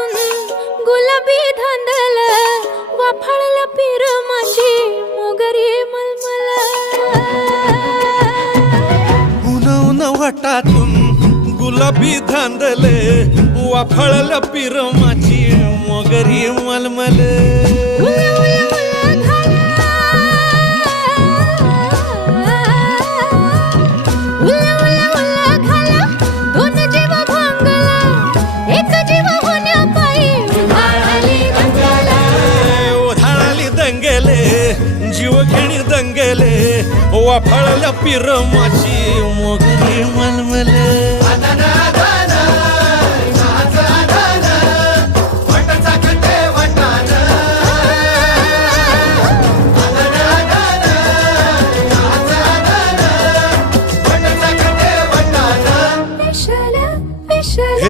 वाटातून गुलाबी धांदल वाफाळल्या पिरमाची मोगरी मलमल उन उन वाटातून गुलाबी धांदले वाफाळल्या पिरमाची मोगरी मलमल जीव घेणी दंगेले वाफाळल्या पिरमाची